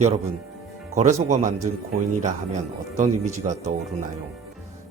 여러분, 거래소가 만든 코인이라 하면 어떤 이미지가 떠오르나요?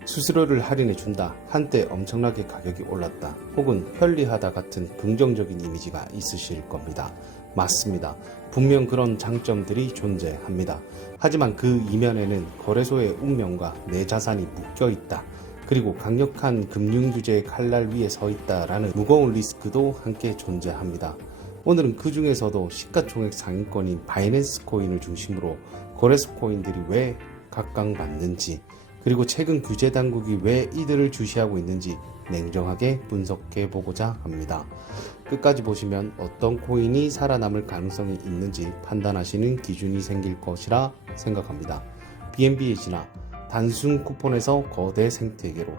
수수료를 할인해준다, 한때 엄청나게 가격이 올랐다, 혹은 편리하다 같은 긍정적인 이미지가 있으실 겁니다. 맞습니다. 분명 그런 장점들이 존재합니다. 하지만 그 이면에는 거래소의 운명과 내 자산이 묶여있다, 그리고 강력한 금융규제의 칼날 위에 서 있다라는 무거운 리스크도 함께 존재합니다. 오늘은 그 중에서도 시가총액 상위권인 바이낸스 코인을 중심으로 거래소 코인들이 왜 각광받는지, 그리고 최근 규제 당국이 왜 이들을 주시하고 있는지 냉정하게 분석해 보고자 합니다. 끝까지 보시면 어떤 코인이 살아남을 가능성이 있는지 판단하시는 기준이 생길 것이라 생각합니다. BNB의 진화, 단순 쿠폰에서 거대 생태계로.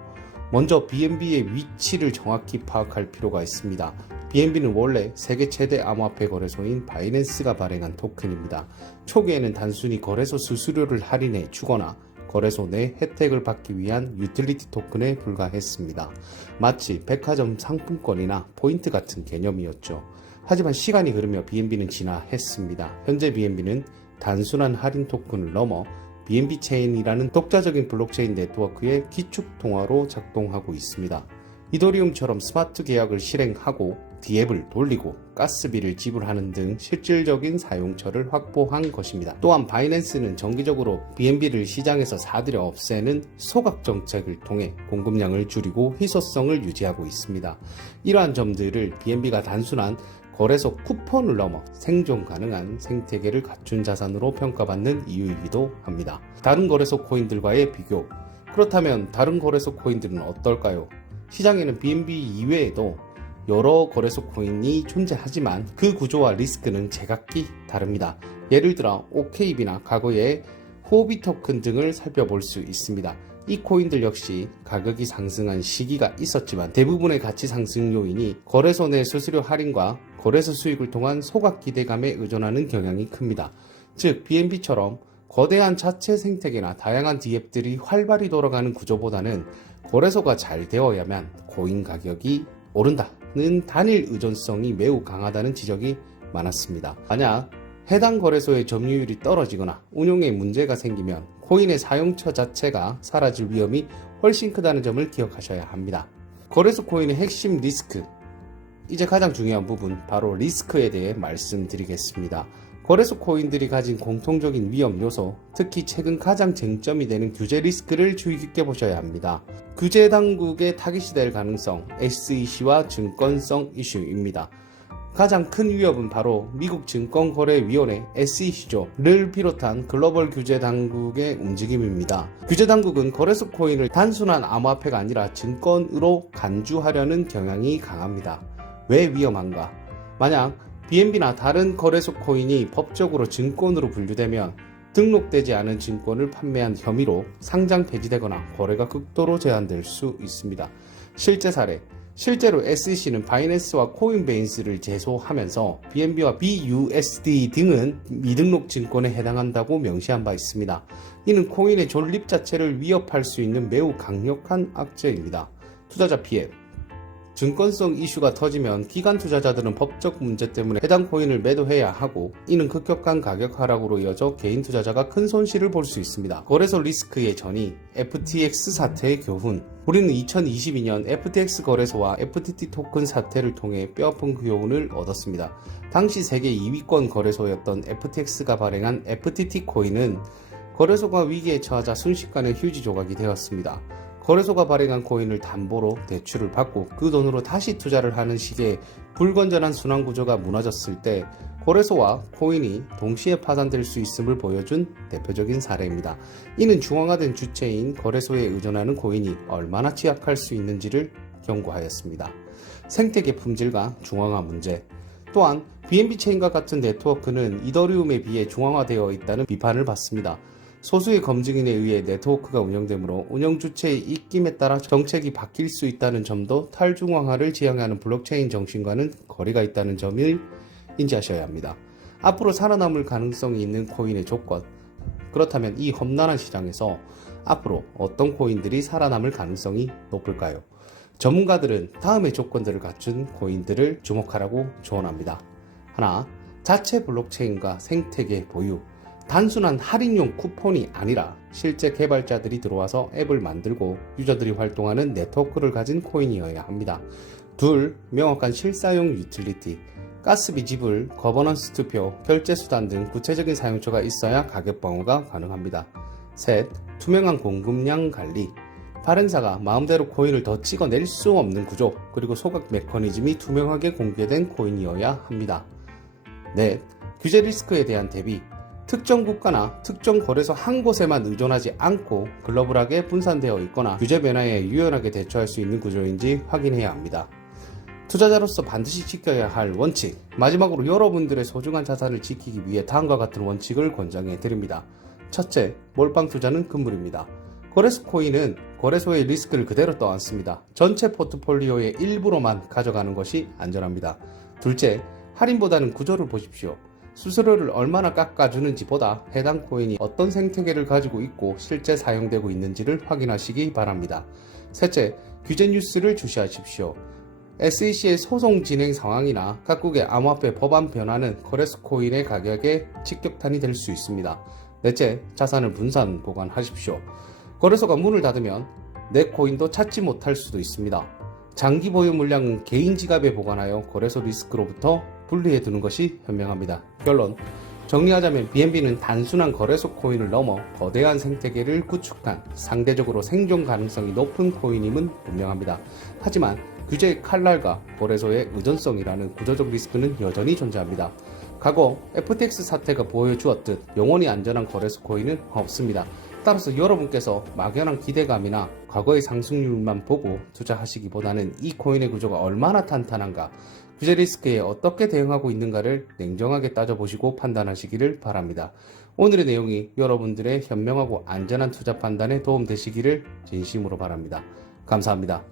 먼저 BNB의 위치를 정확히 파악할 필요가 있습니다. BNB는 원래 세계 최대 암호화폐 거래소인 바이낸스가 발행한 토큰입니다. 초기에는 단순히 거래소 수수료를 할인해 주거나 거래소 내 혜택을 받기 위한 유틸리티 토큰에 불과했습니다. 마치 백화점 상품권이나 포인트 같은 개념이었죠. 하지만 시간이 흐르며 BNB는 진화했습니다. 현재 BNB는 단순한 할인 토큰을 넘어 BNB 체인이라는 독자적인 블록체인 네트워크의 기축 통화로 작동하고 있습니다. 이더리움처럼 스마트 계약을 실행하고 D앱을 돌리고 가스비를 지불하는 등 실질적인 사용처를 확보한 것입니다. 또한 바이낸스는 정기적으로 BNB를 시장에서 사들여 없애는 소각 정책을 통해 공급량을 줄이고 희소성을 유지하고 있습니다. 이러한 점들을 BNB가 단순한 거래소 쿠폰을 넘어 생존 가능한 생태계를 갖춘 자산으로 평가받는 이유이기도 합니다. 다른 거래소 코인들과의 비교. 그렇다면 다른 거래소 코인들은 어떨까요? 시장에는 BNB 이외에도 여러 거래소 코인이 존재하지만 그 구조와 리스크는 제각기 다릅니다. 예를 들어 OKB나 과거의 후오비 토큰 등을 살펴볼 수 있습니다. 이 코인들 역시 가격이 상승한 시기가 있었지만 대부분의 가치 상승 요인이 거래소 내 수수료 할인과 거래소 수익을 통한 소각 기대감에 의존하는 경향이 큽니다. 즉 BNB처럼 거대한 자체 생태계나 다양한 D앱들이 활발히 돌아가는 구조보다는 거래소가 잘 되어야만 코인 가격이 오른다는 단일 의존성이 매우 강하다는 지적이 많았습니다. 만약 해당 거래소의 점유율이 떨어지거나 운용에 문제가 생기면 코인의 사용처 자체가 사라질 위험이 훨씬 크다는 점을 기억하셔야 합니다. 거래소 코인의 핵심 리스크, 이제 가장 중요한 부분, 바로 리스크에 대해 말씀드리겠습니다. 거래소 코인들이 가진 공통적인 위험 요소, 특히 최근 가장 쟁점이 되는 규제 리스크를 주의 깊게 보셔야 합니다. 규제 당국의 타깃이 될 가능성, SEC와 증권성 이슈입니다. 가장 큰 위협은 바로 미국 증권거래위원회 SEC를 비롯한 글로벌 규제 당국의 움직임입니다. 규제 당국은 거래소 코인을 단순한 암호화폐가 아니라 증권으로 간주하려는 경향이 강합니다. 왜 위험한가? 만약 BNB나 다른 거래소 코인이 법적으로 증권으로 분류되면 등록되지 않은 증권을 판매한 혐의로 상장 폐지되거나 거래가 극도로 제한될 수 있습니다. 실제 사례, 실제로 SEC는 바이낸스와 코인베이스를 제소하면서 BNB와 BUSD 등은 미등록 증권에 해당한다고 명시한 바 있습니다. 이는 코인의 존립 자체를 위협할 수 있는 매우 강력한 악재입니다. 투자자 피해. 증권성 이슈가 터지면 기관 투자자들은 법적 문제 때문에 해당 코인을 매도해야 하고, 이는 급격한 가격 하락으로 이어져 개인 투자자가 큰 손실을 볼 수 있습니다. 거래소 리스크의 전이 FTX 사태의 교훈. 우리는 2022년 FTX 거래소와 FTT 토큰 사태를 통해 뼈아픈 교훈을 얻었습니다. 당시 세계 2위권 거래소였던 FTX가 발행한 FTT 코인은 거래소가 위기에 처하자 순식간에 휴지 조각이 되었습니다. 거래소가 발행한 코인을 담보로 대출을 받고 그 돈으로 다시 투자를 하는 식의 불건전한 순환구조가 무너졌을 때 거래소와 코인이 동시에 파산될 수 있음을 보여준 대표적인 사례입니다. 이는 중앙화된 주체인 거래소에 의존하는 코인이 얼마나 취약할 수 있는지를 경고하였습니다. 생태계 품질과 중앙화 문제. 또한 BNB 체인과 같은 네트워크는 이더리움에 비해 중앙화되어 있다는 비판을 받습니다. 소수의 검증인에 의해 네트워크가 운영되므로 운영 주체의 입김에 따라 정책이 바뀔 수 있다는 점도 탈중앙화를 지향하는 블록체인 정신과는 거리가 있다는 점을 인지하셔야 합니다. 앞으로 살아남을 가능성이 있는 코인의 조건, 그렇다면 이 험난한 시장에서 앞으로 어떤 코인들이 살아남을 가능성이 높을까요? 전문가들은 다음의 조건들을 갖춘 코인들을 주목하라고 조언합니다. 하나, 자체 블록체인과 생태계 보유. 단순한 할인용 쿠폰이 아니라 실제 개발자들이 들어와서 앱을 만들고 유저들이 활동하는 네트워크를 가진 코인이어야 합니다. 둘, 명확한 실사용 유틸리티. 가스비 지불, 거버넌스 투표, 결제 수단 등 구체적인 사용처가 있어야 가격 방어가 가능합니다. 셋, 투명한 공급량 관리. 발행사가 마음대로 코인을 더 찍어낼 수 없는 구조, 그리고 소각 메커니즘이 투명하게 공개된 코인이어야 합니다. 넷, 규제 리스크에 대한 대비. 특정 국가나 특정 거래소 한 곳에만 의존하지 않고 글로벌하게 분산되어 있거나 규제 변화에 유연하게 대처할 수 있는 구조인지 확인해야 합니다. 투자자로서 반드시 지켜야 할 원칙. 마지막으로 여러분들의 소중한 자산을 지키기 위해 다음과 같은 원칙을 권장해 드립니다. 첫째, 몰빵 투자는 금물입니다. 거래소 코인은 거래소의 리스크를 그대로 떠안습니다. 전체 포트폴리오의 일부로만 가져가는 것이 안전합니다. 둘째, 할인보다는 구조를 보십시오. 수수료를 얼마나 깎아주는지 보다 해당 코인이 어떤 생태계를 가지고 있고 실제 사용되고 있는지를 확인하시기 바랍니다. 셋째, 규제 뉴스를 주시하십시오. SEC의 소송 진행 상황이나 각국의 암호화폐 법안 변화는 거래소 코인의 가격에 직격탄이 될 수 있습니다. 넷째, 자산을 분산 보관하십시오. 거래소가 문을 닫으면 내 코인도 찾지 못할 수도 있습니다. 장기 보유 물량은 개인 지갑에 보관하여 거래소 리스크로부터 분리해 두는 것이 현명합니다. 결론, 정리하자면 BNB는 단순한 거래소 코인을 넘어 거대한 생태계를 구축한 상대적으로 생존 가능성이 높은 코인임은 분명합니다. 하지만 규제의 칼날과 거래소의 의존성이라는 구조적 리스크는 여전히 존재합니다. 과거 FTX 사태가 보여주었듯 영원히 안전한 거래소 코인은 없습니다. 따라서 여러분께서 막연한 기대감이나 과거의 상승률만 보고 투자하시기보다는 이 코인의 구조가 얼마나 탄탄한가, 규제 리스크에 어떻게 대응하고 있는가를 냉정하게 따져보시고 판단하시기를 바랍니다. 오늘의 내용이 여러분들의 현명하고 안전한 투자 판단에 도움되시기를 진심으로 바랍니다. 감사합니다.